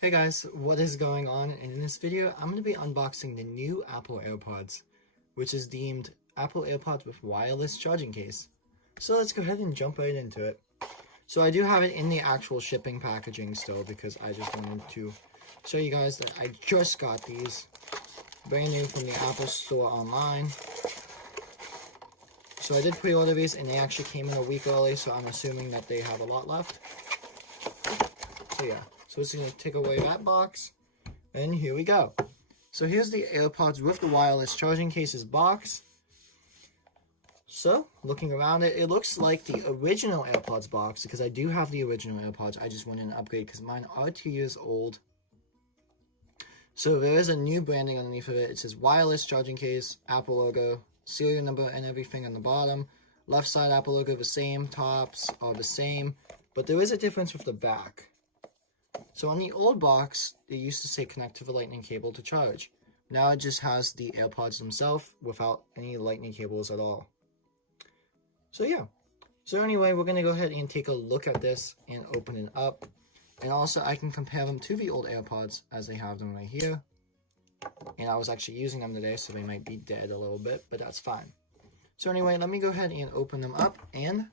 Hey guys, what is going on? And in this video, I'm going to be unboxing the new Apple AirPods, which is deemed Apple AirPods with wireless charging case. So let's go ahead and jump right into it. So I do have it in the actual shipping packaging still because I just wanted to show you guys that I just got these brand new from the Apple Store online. So I did pre-order these and they actually came in a week early, so I'm assuming that they have a lot left. So yeah. So it's going to take away that box, and here we go. So here's the AirPods with the wireless charging cases box. So, looking around it, it looks like the original AirPods box, because I do have the original AirPods. I just wanted an upgrade because mine are 2 years old. So there is a new branding underneath of it. It says wireless charging case, Apple logo, serial number and everything on the bottom. Left side Apple logo the same, tops are the same, but there is a difference with the back. So on the old box, it used to say connect to the lightning cable to charge. Now it just has the AirPods themselves without any lightning cables at all. So yeah. So anyway, we're going to go ahead and take a look at this and open it up. And also I can compare them to the old AirPods as they have them right here. And I was actually using them today, so they might be dead a little bit, but that's fine. So anyway, let me go ahead and open them up and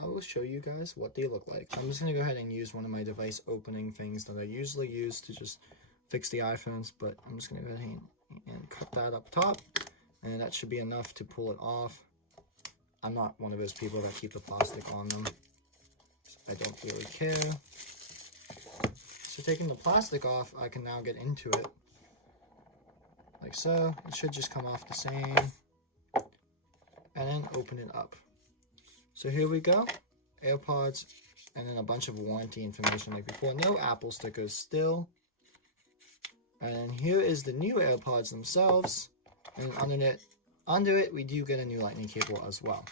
I will show you guys what they look like. I'm just going to go ahead and use one of my device opening things that I usually use to just fix the iPhones, but I'm just going to go ahead and cut that up top, and that should be enough to pull it off. I'm not one of those people that keep the plastic on them. I don't really care. So taking the plastic off, I can now get into it. Like so. It should just come off the same. And then open it up. So here we go, AirPods, and then a bunch of warranty information like before. No Apple stickers still. And here is the new AirPods themselves. And under it, we do get a new lightning cable as well.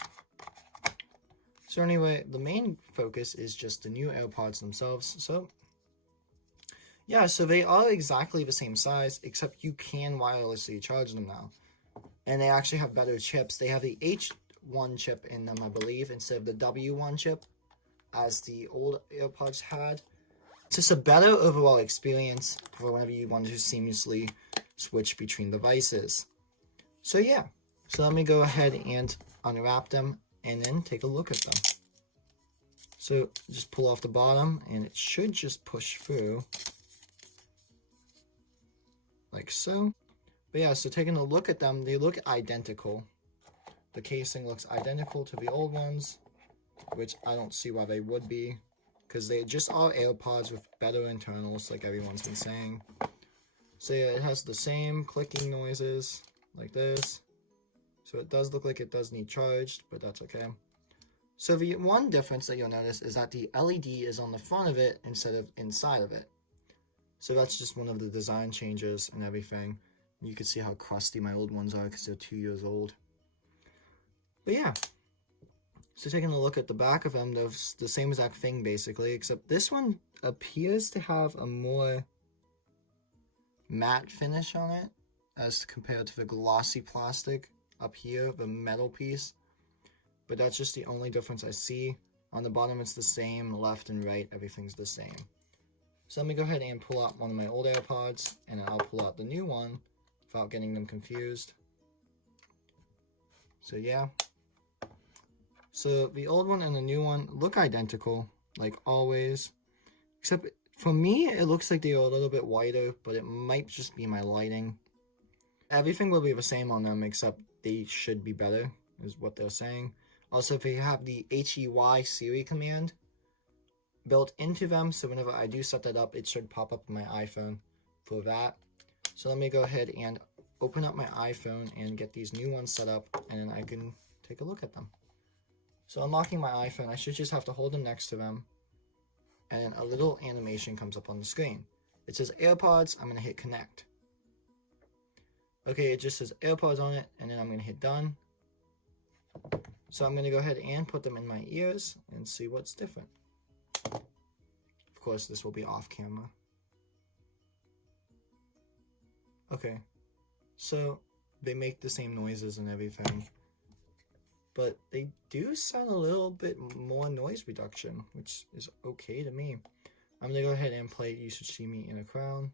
So anyway, the main focus is just the new AirPods themselves. So yeah, so they are exactly the same size, except you can wirelessly charge them now. And they actually have better chips. They have the H1 chip in them, I believe, instead of the W1 chip as the old AirPods had. It's just a better overall experience for whenever you want to seamlessly switch between devices. So yeah, so let me go ahead and unwrap them and then take a look at them. So just pull off the bottom and it should just push through like so. But yeah, so taking a look at them, they look identical. The casing looks identical to the old ones, which I don't see why they would be, because they just are AirPods with better internals, like everyone's been saying. So yeah, it has the same clicking noises, like this. So it does look like it does need charged, but that's okay. So the one difference that you'll notice is that the LED is on the front of it instead of inside of it. So that's just one of the design changes and everything. You can see how crusty my old ones are because they're 2 years old. But yeah, so taking a look at the back of them, they're the same exact thing basically, except this one appears to have a more matte finish on it as compared to the glossy plastic up here, the metal piece. But that's just the only difference I see. On the bottom it's the same, left and right, everything's the same. So let me go ahead and pull out one of my old AirPods, and then I'll pull out the new one without getting them confused. So yeah. So the old one and the new one look identical, like always. Except for me, it looks like they are a little bit whiter, but it might just be my lighting. Everything will be the same on them, except they should be better, is what they're saying. Also, if you have the HEY Siri command built into them, so whenever I do set that up, it should pop up on my iPhone for that. So let me go ahead and open up my iPhone and get these new ones set up, and then I can take a look at them. So unlocking my iPhone, I should just have to hold them next to them, and then a little animation comes up on the screen. It says AirPods, I'm going to hit connect. Okay, it just says AirPods on it, and then I'm going to hit done. So I'm going to go ahead and put them in my ears and see what's different. Of course, this will be off camera. Okay, so they make the same noises and everything, but they do sound a little bit more noise reduction, which is okay to me. I'm going to go ahead and play You Should See Me in a Crown.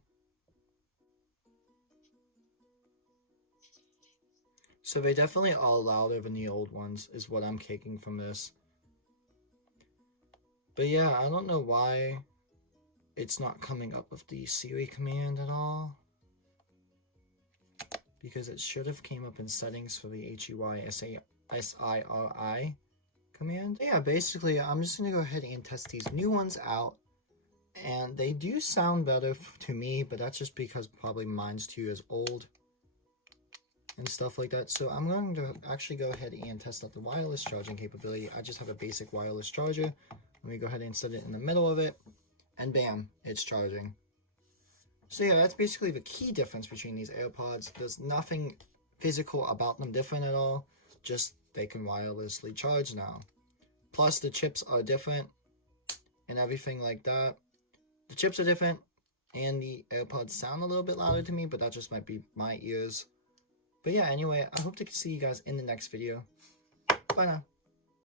So they definitely are louder than the old ones, is what I'm taking from this. But yeah, I don't know why it's not coming up with the Siri command at all. Because it should have came up in settings for the HEYSIRI command. Yeah, basically, I'm just going to go ahead and test these new ones out. And they do sound better to me, but that's just because probably mine's too is old and stuff like that. So I'm going to actually go ahead and test out the wireless charging capability. I just have a basic wireless charger. Let me go ahead and set it in the middle of it, and bam, it's charging. So yeah, that's basically the key difference between these AirPods. There's nothing physical about them different at all, just they can wirelessly charge now. Plus the chips are different and everything like that. The chips are different and the AirPods sound a little bit louder to me, but that just might be my ears. But yeah, anyway, I hope to see you guys in the next video. Bye now.